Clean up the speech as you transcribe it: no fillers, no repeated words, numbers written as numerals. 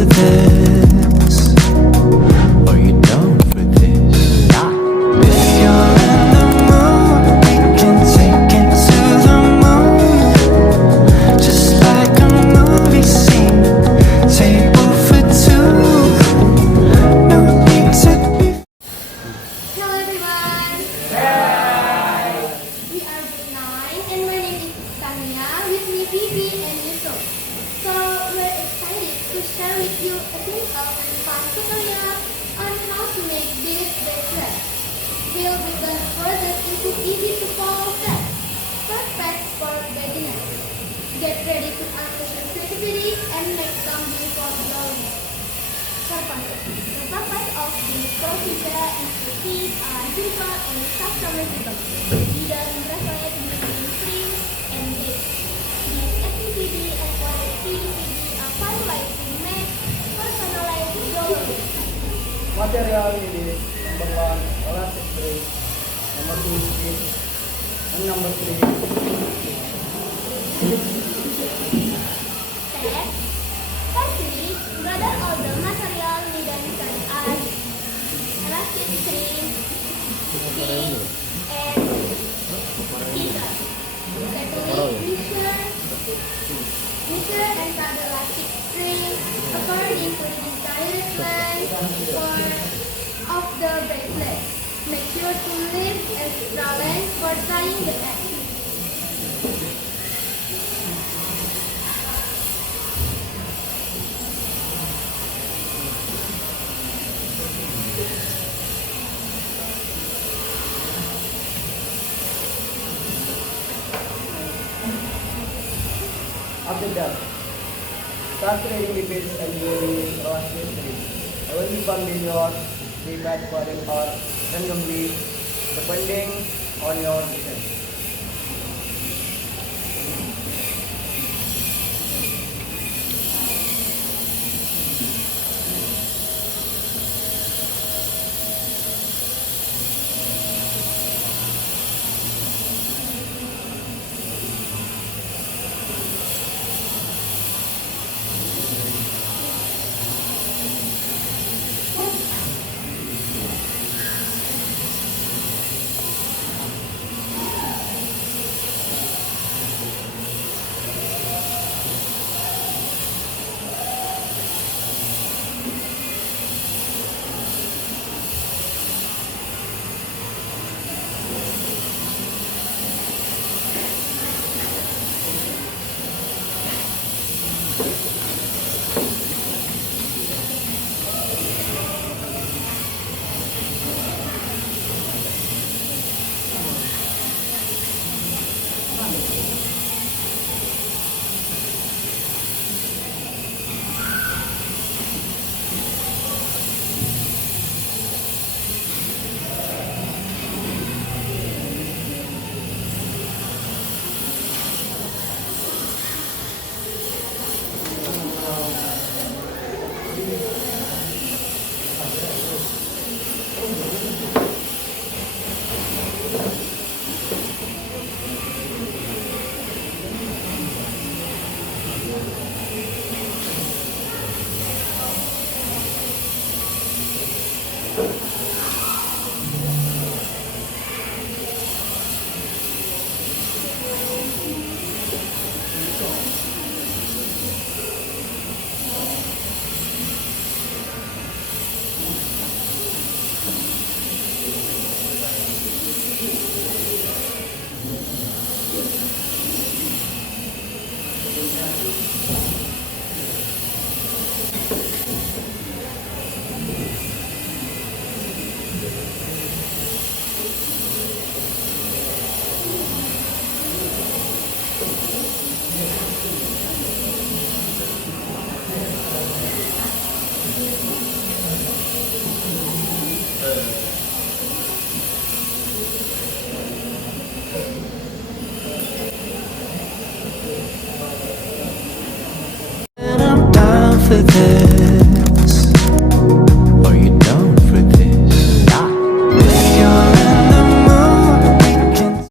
for this? Are you down for this? If you're in the mood, we can take it to the moon. Just like a movie scene, table for two. No need to be. Hello everyone! Hi! We are grade 9 and my name is Tamia, with me Vivi and Yusuf. So we're excited to share with you a simple and fun tutorial on how to make beaded bracelets. We'll be gonna further into easy to follow steps, perfect for beginners. Get ready to unleash your creativity and make some beautiful drawings. The purpose of this procedure is to keep simple and customizable, beaded bracelet using string and beads. This activity and creativity are fun way to make personalized jewelry. Material needed: number 1, elastic string; number 2, beads; and number 3, Steps. Firstly, gather all the material needed such as elastic string, beads, and scissors. Secondly, measure and cut the elastic string according to the desired length of the bracelet. Make sure to leave extra length for tying the end. after that, start threading the beads and using elastic string. I will be bundling your 3-patch pattern or randomly depending on your design. And I'm down for this.